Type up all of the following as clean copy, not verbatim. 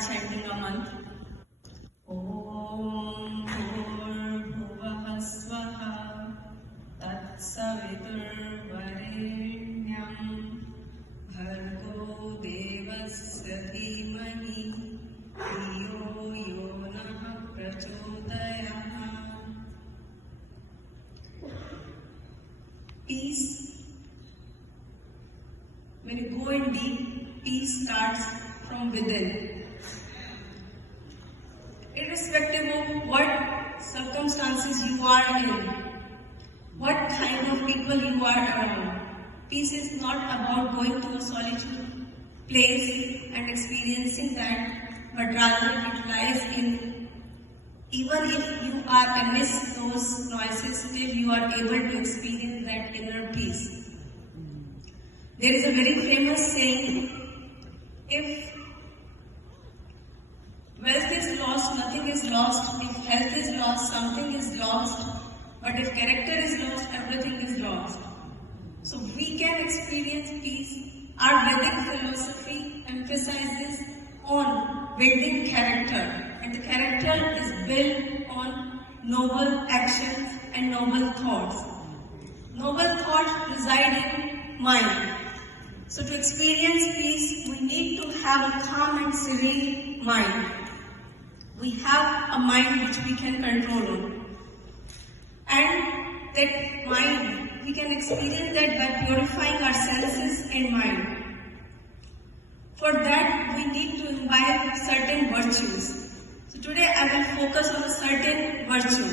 chanting a mantra. Om Bhurbhuvah Swaha Tatsaviturvarenyam Bhargo Devasya Dhimahi Dhiyo Yonah Prachodayah. Peace. When you go in deep, peace starts from within. Irrespective of what circumstances you are in, what kind of people you are around, peace is not about going to a solitude place and experiencing that, but rather it lies in, even if you are amidst those noises, still you are able to experience that inner peace. There is a very famous saying, if wealth is lost, nothing is lost. If health is lost, something is lost. But if character is lost, everything is lost. So we can experience peace. Our Vedic philosophy emphasizes on building character. And the character is built on noble actions and noble thoughts. Noble thoughts reside in mind. So to experience peace, we need to have a calm and serene mind. We have a mind which we can control on. And that mind, we can experience that by purifying our senses and mind. For that, we need to imbibe certain virtues. So today I will focus on a certain virtue.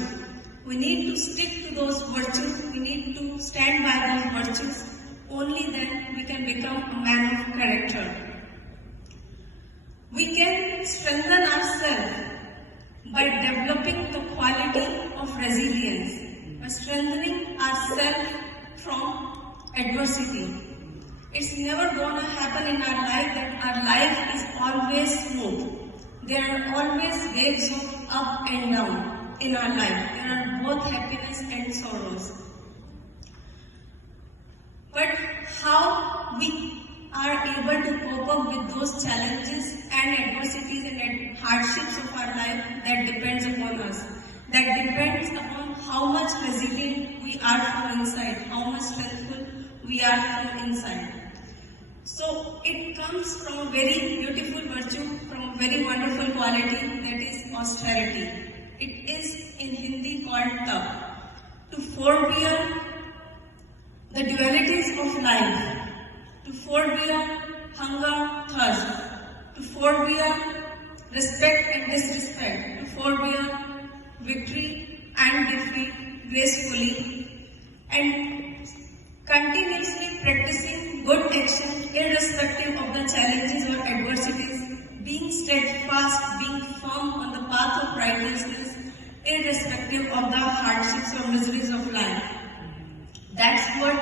We need to stick to those virtues. We need to stand by those virtues. Only then we can become a man of character. We can strengthen ourselves by developing the quality of resilience, by strengthening ourselves from adversity. It's never going to happen in our life that our life is always smooth. There are always waves of up and down in our life. There are both happiness and sorrows. But how we are able to cope up with those challenges and adversities and hardships of our life, that depends upon us. That depends upon how much resilient we are from inside, how much strengthful we are from inside. So it comes from a very beautiful virtue, from a very wonderful quality, that is austerity. It is in Hindi called tap. To forbear the dualities of life, to forbear hunger, thirst, to forbear respect and disrespect, to forbear victory and defeat gracefully, and continuously practicing good action irrespective of the challenges or adversities, being steadfast, being firm on the path of righteousness irrespective of the hardships or miseries of life. That's what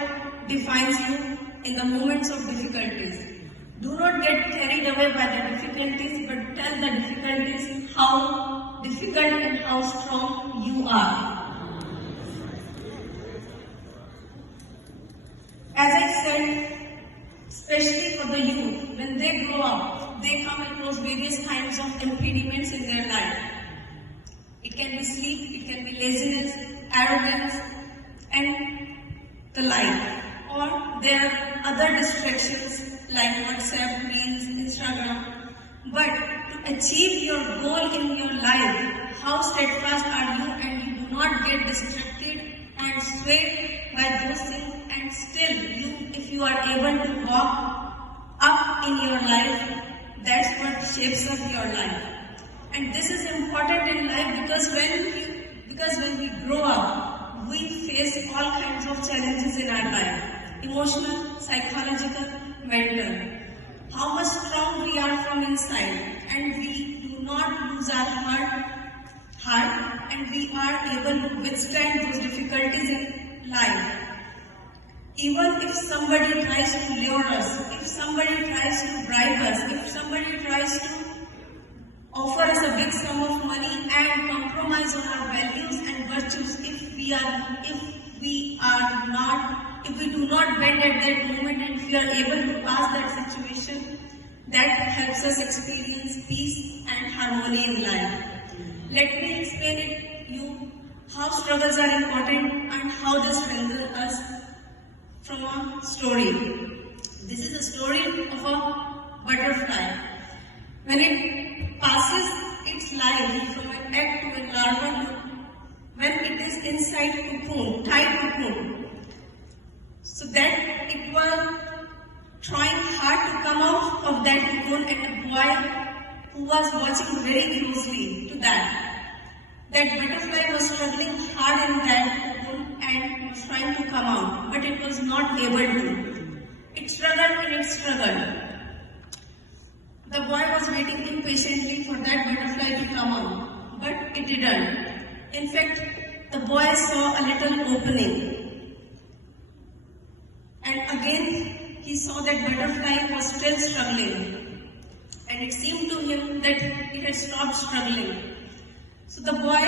defines you in the moments of difficulties. Do not get carried away by the difficulties, but tell the difficulties how difficult and how strong you are. As I said, especially for the youth, when they grow up, they come across various kinds of impediments in their life. It can be sleep, it can be laziness, arrogance, and the like. Or there are other distractions like WhatsApp, Reels, Instagram. But to achieve your goal in your life, how steadfast are you and you do not get distracted and swayed by those things, and still if you are able to walk up in your life, that's what shapes up your life. And this is important in life because when we grow up, we face all kinds of challenges in our life. Emotional, psychological, mental. How much strong we are from inside, and we do not lose our heart, and we are able to withstand those difficulties in life. Even if somebody tries to lure us, if somebody tries to bribe us, if somebody tries to offer us a big sum of money and compromise on our values and virtues, if we do not bend at that moment, and if we are able to pass that situation, that helps us experience peace let me explain it you how struggles are important and how they strengthen us from a story. This is a story of a butterfly. When it passes its life from an egg to a larva, when it is inside cocoon, tight cocoon, so that it was trying hard to come out of that cocoon, and a boy who was watching very closely to that butterfly was struggling hard in that cocoon and was trying to come out, but it was not able to. It struggled and it struggled. The boy was waiting impatiently for that butterfly to come out, but it didn't. In fact, the boy saw a little opening. And again, he saw that butterfly was still struggling. And it seemed to him that it had stopped struggling. So the boy,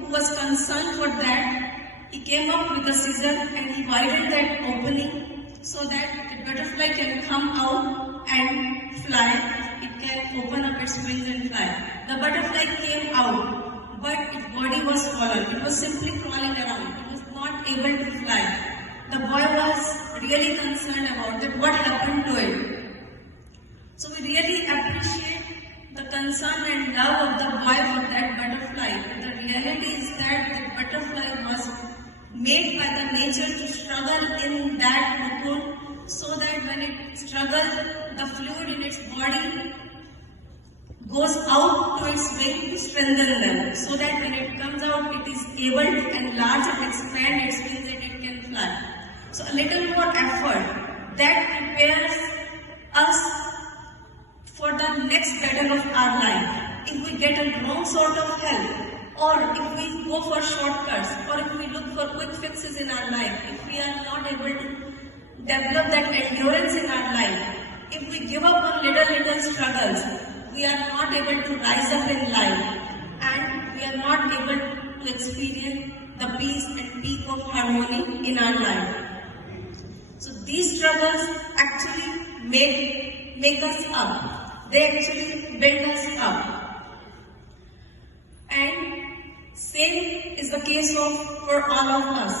who was concerned for that, he came up with a scissor and he widened that opening so that the butterfly can come out and fly. It can open up its wings and fly. The butterfly came out, but its body was fallen. It was simply crawling around. It was not able to fly. The boy was really concerned about that, what happened to it. So we really appreciate the concern and love of the boy for that butterfly. The reality is that the butterfly was made by the nature to struggle in that cocoon, so that when it struggles, the fluid in its body goes out to its wing to strengthen them, so that when it comes out, it is able to enlarge and expand its wings and it can fly. So a little more effort that prepares us for the next battle of our life. If we get a wrong sort of help, or if we go for shortcuts, or if we look for quick fixes in our life, if we are not able to develop that endurance in our life, if we give up on little struggles, we are not able to rise up in life, and we are not able to experience the peace and peak of harmony in our life. So these struggles actually make us up. They actually build us up. And same is the case for all of us,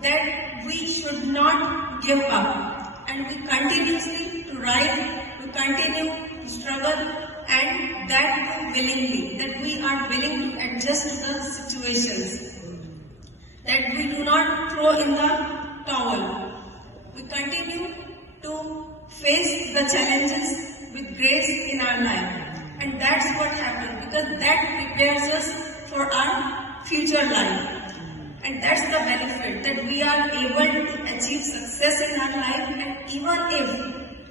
that we should not give up, and we continuously to rise, to continue to struggle, and that too willingly, that we are willing to adjust to the situations, that we do not throw in the towel. We continue to face the challenges with grace in our life, and that's what happens, because that prepares us for our future life. And that's the benefit, that we are able to achieve success in our life, and even if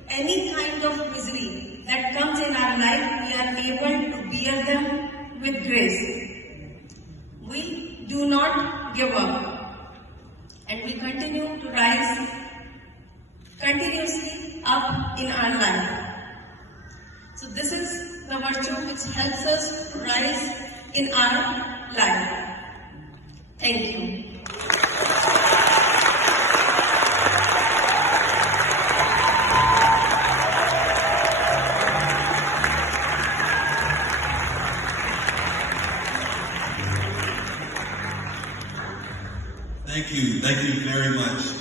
any kind of misery that comes in our life, we are able to bear them with grace. We do not give up, and we continue to rise continuously up in our life. So this is the virtue which helps us to rise in our life. Thank you. Thank you very much.